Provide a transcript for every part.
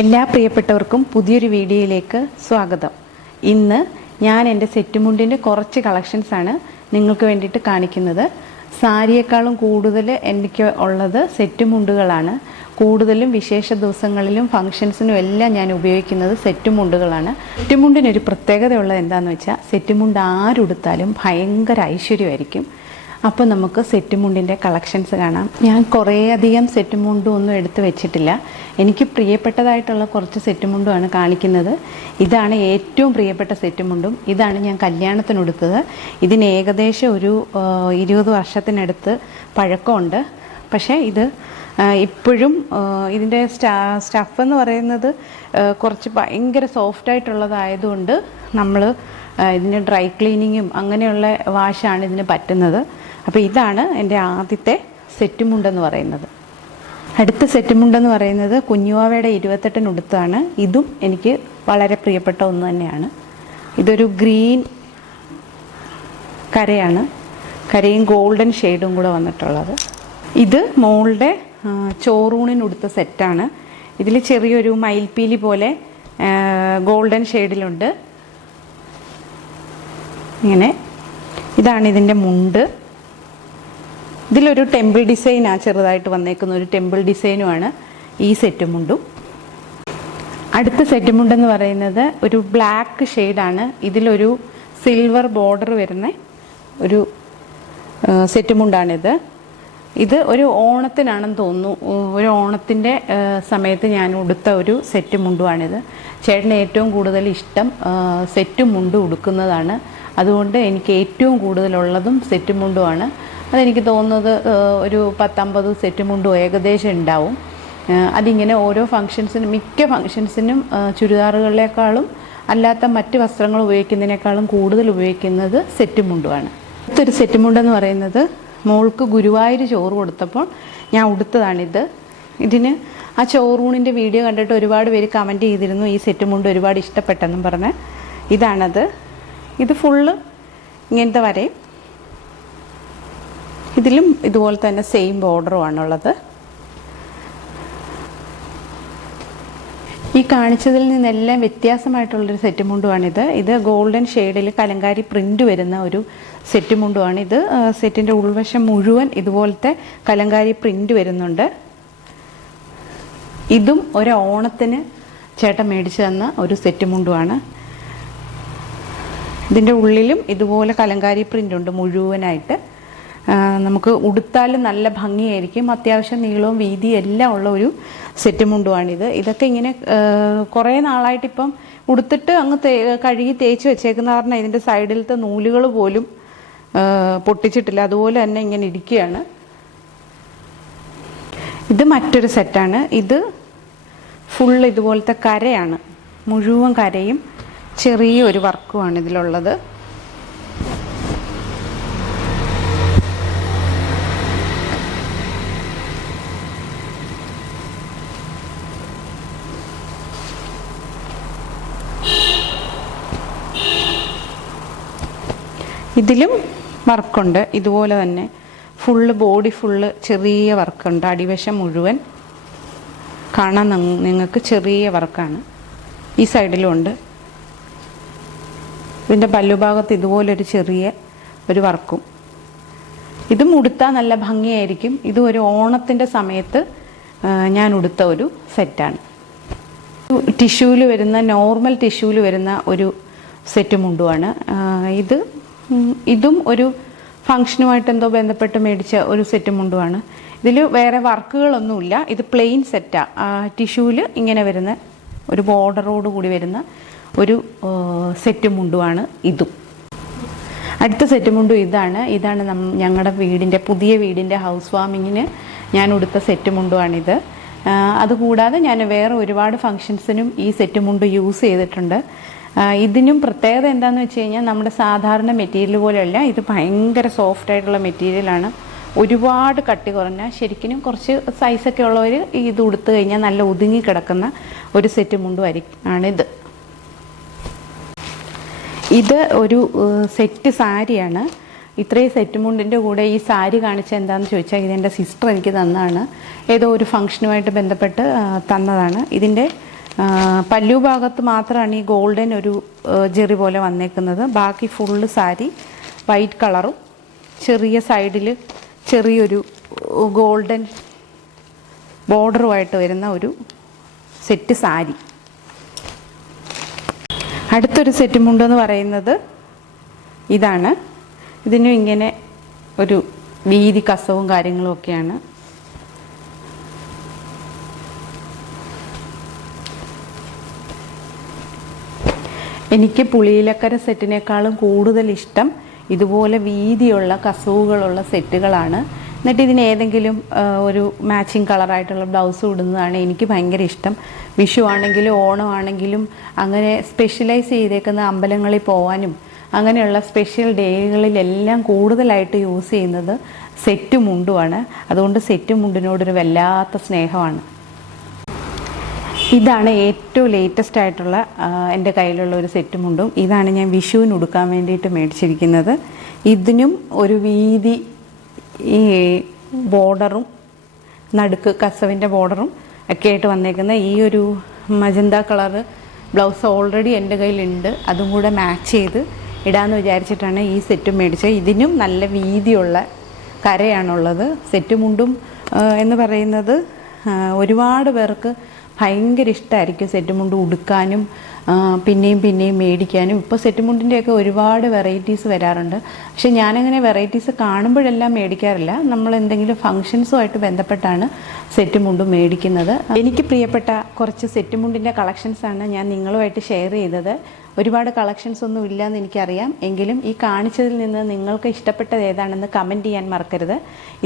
എല്ലാ പ്രിയപ്പെട്ടവർക്കും പുതിയൊരു വീഡിയോയിലേക്ക് സ്വാഗതം. ഇന്ന് ഞാൻ എൻ്റെ സെറ്റ് മുണ്ടിൻ്റെ കുറച്ച് കളക്ഷൻസാണ് നിങ്ങൾക്ക് വേണ്ടിയിട്ട് കാണിക്കുന്നത്. സാരിയേക്കാളും കൂടുതൽ എനിക്ക് ഉള്ളത് സെറ്റ് മുണ്ടുകളാണ്. കൂടുതലും വിശേഷ ദിവസങ്ങളിലും ഫംഗ്ഷൻസിനും എല്ലാം ഞാൻ ഉപയോഗിക്കുന്നത് സെറ്റ് മുണ്ടുകളാണ്. സെറ്റ് മുണ്ടിനൊരു പ്രത്യേകതയുള്ളത് എന്താണെന്ന് വെച്ചാൽ, സെറ്റ് മുണ്ട് ആരുടുത്താലും ഭയങ്കര ഐശ്വര്യമായിരിക്കും. അപ്പോൾ നമുക്ക് സെറ്റ് മുണ്ടിൻ്റെ കളക്ഷൻസ് കാണാം. ഞാൻ കുറേയധികം സെറ്റ് മുണ്ടും ഒന്നും എടുത്ത് വെച്ചിട്ടില്ല. എനിക്ക് പ്രിയപ്പെട്ടതായിട്ടുള്ള കുറച്ച് സെറ്റ് മുണ്ടുമാണ് കാണിക്കുന്നത്. ഇതാണ് ഏറ്റവും പ്രിയപ്പെട്ട സെറ്റ് മുണ്ടും. ഇതാണ് ഞാൻ കല്യാണത്തിനെടുത്തത്. ഇതിന് ഏകദേശം ഒരു 20 വർഷത്തിനടുത്ത് പഴക്കമുണ്ട്. പക്ഷേ ഇത് ഇപ്പോഴും ഇതിൻ്റെ സ്റ്റഫ് എന്ന് പറയുന്നത് കുറച്ച് ഭയങ്കര സോഫ്റ്റായിട്ടുള്ളതായതുകൊണ്ട് നമ്മൾ ഇതിന് ഡ്രൈ ക്ലീനിങ്ങും അങ്ങനെയുള്ള വാഷാണ് ഇതിന് പറ്റുന്നത്. അപ്പോൾ ഇതാണ് എൻ്റെ ആദ്യത്തെ സെറ്റ് മുണ്ടെന്ന് പറയുന്നത്. അടുത്ത സെറ്റ് മുണ്ടെന്ന് പറയുന്നത് കുഞ്ഞുവാവയുടെ 28-നുടുത്താണ്. ഇതും എനിക്ക് വളരെ പ്രിയപ്പെട്ട ഒന്ന് തന്നെയാണ്. ഇതൊരു ഗ്രീൻ കരയാണ്, കരയും ഗോൾഡൻ ഷെയ്ഡും കൂടെ വന്നിട്ടുള്ളത്. ഇത് മോളുടെ ചോറൂണിനുടുത്ത സെറ്റാണ്. ഇതിൽ ചെറിയൊരു മയിൽപ്പീലി പോലെ ഗോൾഡൻ ഷെയ്ഡിലുണ്ട്. ഇങ്ങനെ ഇതാണ് ഇതിൻ്റെ മുണ്ട്. ഇതിലൊരു ടെമ്പിൾ ഡിസൈനാണ് ചെറുതായിട്ട് വന്നേക്കുന്ന ഒരു ടെമ്പിൾ ഡിസൈനുമാണ് ഈ സെറ്റ് മുണ്ടും. അടുത്ത സെറ്റ് മുണ്ടെന്ന് പറയുന്നത് ഒരു ബ്ലാക്ക് ഷെയ്ഡാണ്. ഇതിലൊരു സിൽവർ ബോർഡർ വരുന്ന ഒരു സെറ്റ് മുണ്ടാണിത്. ഇത് ഒരു ഓണത്തിനാണെന്ന് തോന്നുന്നു. ഒരു ഓണത്തിൻ്റെ സമയത്ത് ഞാൻ ഉടുത്ത ഒരു സെറ്റ് മുണ്ടുമാണിത്. ചേട്ടന് ഏറ്റവും കൂടുതൽ ഇഷ്ടം സെറ്റ് മുണ്ട് ഉടുക്കുന്നതാണ്. അതുകൊണ്ട് എനിക്ക് ഏറ്റവും കൂടുതലുള്ളതും സെറ്റ് മുണ്ടുമാണ്. അതെനിക്ക് തോന്നുന്നത് ഒരു 10-50 സെറ്റ് മുണ്ടും ഏകദേശം ഉണ്ടാവും. അതിങ്ങനെ ഓരോ ഫങ്ഷൻസിനും, മിക്ക ഫങ്ഷൻസിനും ചുരിദാറുകളേക്കാളും അല്ലാത്ത മറ്റ് വസ്ത്രങ്ങൾ ഉപയോഗിക്കുന്നതിനേക്കാളും കൂടുതൽ ഉപയോഗിക്കുന്നത് സെറ്റ് മുണ്ടുമാണ്. അടുത്തൊരു സെറ്റ് മുണ്ടെന്ന് പറയുന്നത് മോൾക്ക് ഗുരുവായൂർ ചോറ് കൊടുത്തപ്പോൾ ഞാൻ ഉടുത്തതാണിത്. ഇതിന് ആ ചോറൂണിൻ്റെ വീഡിയോ കണ്ടിട്ട് ഒരുപാട് പേര് കമൻറ്റ് ചെയ്തിരുന്നു, ഈ സെറ്റ് മുണ്ട് ഒരുപാട് ഇഷ്ടപ്പെട്ടെന്നും പറഞ്ഞ്. ഇതാണത്. ഇത് ഫുള്ള് ഇങ്ങനത്തെ വരയും, ഇതിലും ഇതുപോലെ തന്നെ സെയിം ബോർഡറുമാണുള്ളത്. ഈ കാണിച്ചതിൽ നിന്നെല്ലാം വ്യത്യാസമായിട്ടുള്ളൊരു സെറ്റ് മുണ്ടുമാണിത്. ഇത് ഗോൾഡൻ ഷെയ്ഡിൽ കലങ്കാരി പ്രിൻ്റ് വരുന്ന ഒരു സെറ്റ് മുണ്ടുമാണ്. ഇത് സെറ്റിൻ്റെ ഉൾവശം മുഴുവൻ ഇതുപോലത്തെ കലങ്കാരി പ്രിൻ്റ് വരുന്നുണ്ട്. ഇതും ഒരു ഓണത്തിന് ചേട്ടൻ മേടിച്ചു തന്ന ഒരു സെറ്റ് മുണ്ടുമാണ്. ഇതിൻ്റെ ഉള്ളിലും ഇതുപോലെ കലങ്കാരി പ്രിൻ്റ് ഉണ്ട് മുഴുവനായിട്ട്. നമുക്ക് ഉടുത്താലും നല്ല ഭംഗിയായിരിക്കും. അത്യാവശ്യം നീളവും വീതിയും എല്ലാം ഉള്ള ഒരു സെറ്റ് മുണ്ടുമാണിത്. ഇതൊക്കെ ഇങ്ങനെ കുറേ നാളായിട്ടിപ്പം ഉടുത്തിട്ട് അങ്ങ് കഴുകി തേച്ച് വെച്ചേക്കുന്ന കാരണം ഇതിൻ്റെ സൈഡിലത്തെ നൂലുകൾ പോലും പൊട്ടിച്ചിട്ടില്ല. അതുപോലെ തന്നെ ഇങ്ങനെ ഇരിക്കുകയാണ്. ഇത് മറ്റൊരു സെറ്റാണ്. ഇത് ഫുൾ ഇതുപോലത്തെ കരയാണ്, മുഴുവൻ കരയും ചെറിയൊരു വർക്കുമാണ് ഇതിലുള്ളത്. ഇതിലും വർക്കുണ്ട് ഇതുപോലെ തന്നെ. ഫുള്ള് ബോഡി ഫുള്ള് ചെറിയ വർക്കുണ്ട്. അടിവശം മുഴുവൻ കാണാൻ നിങ്ങൾക്ക് ചെറിയ വർക്കാണ്. ഈ സൈഡിലും ഉണ്ട്. ഇതിൻ്റെ പല്ലുഭാഗത്ത് ഇതുപോലൊരു ചെറിയ ഒരു വർക്കും. ഇതും ഉടുത്താൽ നല്ല ഭംഗിയായിരിക്കും. ഇതും ഒരു ഓണത്തിൻ്റെ സമയത്ത് ഞാൻ ഉടുത്ത ഒരു സെറ്റാണ്. ടിഷ്യൂവിൽ വരുന്ന, നോർമൽ ടിഷ്യൂവിൽ വരുന്ന ഒരു സെറ്റ് മുണ്ടുമാണ്. ഇതും ഒരു ഫങ്ഷനുമായിട്ട് എന്തോ ബന്ധപ്പെട്ട് മേടിച്ച ഒരു സെറ്റ് മുണ്ടുമാണ്. ഇതിൽ വേറെ വർക്കുകളൊന്നുമില്ല. ഇത് പ്ലെയിൻ സെറ്റാണ്. ടിഷ്യൂവിൽ ഇങ്ങനെ വരുന്ന ഒരു ബോർഡറോട് കൂടി വരുന്ന ഒരു സെറ്റ് മുണ്ടുമാണ് ഇതും. അടുത്ത സെറ്റ് മുണ്ടും ഇതാണ്. ഞങ്ങളുടെ പുതിയ വീടിൻ്റെ ഹൗസ് വാമിങ്ങിന് ഞാൻ ഉടുത്ത സെറ്റ് മുണ്ടുമാണിത്. അതുകൂടാതെ ഞാൻ വേറെ ഒരുപാട് ഫങ്ഷൻസിനും ഈ സെറ്റ് മുണ്ട് യൂസ് ചെയ്തിട്ടുണ്ട്. ഇതിനും പ്രത്യേകത എന്താണെന്ന് വെച്ച് കഴിഞ്ഞാൽ, നമ്മുടെ സാധാരണ മെറ്റീരിയൽ പോലെയല്ല. ഇത് ഭയങ്കര സോഫ്റ്റായിട്ടുള്ള മെറ്റീരിയലാണ്. ഒരുപാട് കട്ടി കുറഞ്ഞ, ശരിക്കും കുറച്ച് സൈസൊക്കെ ഉള്ളവർ ഇത് ഉടുത്തു കഴിഞ്ഞാൽ നല്ല ഒതുങ്ങി കിടക്കുന്ന ഒരു സെറ്റ് മുണ്ടുമാണിത്. ഇത് ഒരു സെറ്റ് സാരിയാണ്. ഇത്രയും സെറ്റ് മുണ്ടിൻ്റെ കൂടെ ഈ സാരി കാണിച്ച എന്താണെന്ന് ചോദിച്ചാൽ, ഇതെൻ്റെ സിസ്റ്റർ എനിക്ക് തന്നതാണ്. ഏതോ ഒരു ഫംഗ്ഷനുമായിട്ട് ബന്ധപ്പെട്ട് തന്നതാണ്. ഇതിൻ്റെ പല്ലു ഭാഗത്ത് മാത്രമാണ് ഈ ഗോൾഡൻ ഒരു ജെറി പോലെ വന്നേക്കുന്നത്. ബാക്കി ഫുള്ള് സാരി വൈറ്റ് കളറും ചെറിയ സൈഡിൽ ചെറിയൊരു ഗോൾഡൻ ബോർഡറുമായിട്ട് വരുന്ന ഒരു സെറ്റ് സാരി. അടുത്തൊരു സെറ്റ് മുണ്ടെന്ന് പറയുന്നത് ഇതാണ്. ഇതിനും ഇങ്ങനെ ഒരു വീതി കസവും കാര്യങ്ങളും ഒക്കെയാണ്. എനിക്ക് പുളിയിലക്കര സെറ്റിനേക്കാളും കൂടുതൽ ഇഷ്ടം ഇതുപോലെ വീതിയുള്ള കസവുകളുള്ള സെറ്റുകളാണ്. എന്നിട്ട് ഇതിന് ഏതെങ്കിലും ഒരു മാച്ചിങ് കളറായിട്ടുള്ള ബ്ലൗസ് ഇടുന്നതാണ് എനിക്ക് ഭയങ്കര ഇഷ്ടം. വിഷു ആണെങ്കിലും ഓണമാണെങ്കിലും അങ്ങനെ സ്പെഷ്യലൈസ് ചെയ്തേക്കുന്ന അമ്പലങ്ങളിൽ പോകാനും അങ്ങനെയുള്ള സ്പെഷ്യൽ ഡേകളിലെല്ലാം കൂടുതലായിട്ട് യൂസ് ചെയ്യുന്നത് സെറ്റ് മുണ്ടുമാണ്. അതുകൊണ്ട് സെറ്റ് മുണ്ടിനോടൊരു വല്ലാത്ത സ്നേഹമാണ്. ഇതാണ് ഏറ്റവും ലേറ്റസ്റ്റ് ആയിട്ടുള്ള എൻ്റെ കയ്യിലുള്ള ഒരു സെറ്റ് മുണ്ടും. ഇതാണ് ഞാൻ വിഷുവിന് ഉടുക്കാൻ വേണ്ടിയിട്ട് മേടിച്ചിരിക്കുന്നത്. ഇതിനും ഒരു വീതി ഈ ബോർഡറും നടുക്ക് കസവിൻ്റെ ബോർഡറും ഒക്കെ ആയിട്ട് വന്നേക്കുന്ന ഈ ഒരു മജന്ത കളറ് ബ്ലൗസ് ഓൾറെഡി എൻ്റെ കയ്യിലുണ്ട്. അതും കൂടെ മാച്ച് ചെയ്ത് ഇടാമെന്ന് വിചാരിച്ചിട്ടാണ് ഈ സെറ്റും മേടിച്ചത്. ഇതിനും നല്ല വീതിയുള്ള കരയാണുള്ളത്. സെറ്റ് മുണ്ടും എന്ന് പറയുന്നത് ഒരുപാട് പേർക്ക് ഭയങ്കര ഇഷ്ടമായിരിക്കും സെറ്റ് മുണ്ട് ഉടുക്കാനും പിന്നെയും പിന്നെയും മേടിക്കാനും. ഇപ്പോൾ സെറ്റ് മുണ്ടിൻ്റെയൊക്കെ ഒരുപാട് വെറൈറ്റീസ് വരാറുണ്ട്. പക്ഷെ ഞാനങ്ങനെ വെറൈറ്റീസ് കാണുമ്പോഴെല്ലാം മേടിക്കാറില്ല. നമ്മൾ എന്തെങ്കിലും ഫങ്ഷൻസുമായിട്ട് ബന്ധപ്പെട്ടാണ് സെറ്റ് മുണ്ട് മേടിക്കുന്നത്. എനിക്ക് പ്രിയപ്പെട്ട കുറച്ച് സെറ്റ് മുണ്ടിൻ്റെ കളക്ഷൻസാണ് ഞാൻ നിങ്ങളുമായിട്ട് ഷെയർ ചെയ്തത്. ഒരുപാട് കളക്ഷൻസ് ഒന്നും ഇല്ലയെന്ന് എനിക്കറിയാം. എങ്കിലും ഈ കാണിച്ചതിൽ നിന്ന് നിങ്ങൾക്ക് ഇഷ്ടപ്പെട്ടത് ഏതാണെന്ന് കമൻറ്റ് ചെയ്യാൻ മറക്കരുത്.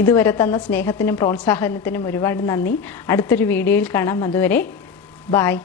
ഇതുവരെ തന്ന സ്നേഹത്തിനും പ്രോത്സാഹനത്തിനും ഒരുപാട് നന്ദി. അടുത്തൊരു വീഡിയോയിൽ കാണാം. അതുവരെ ബായ്.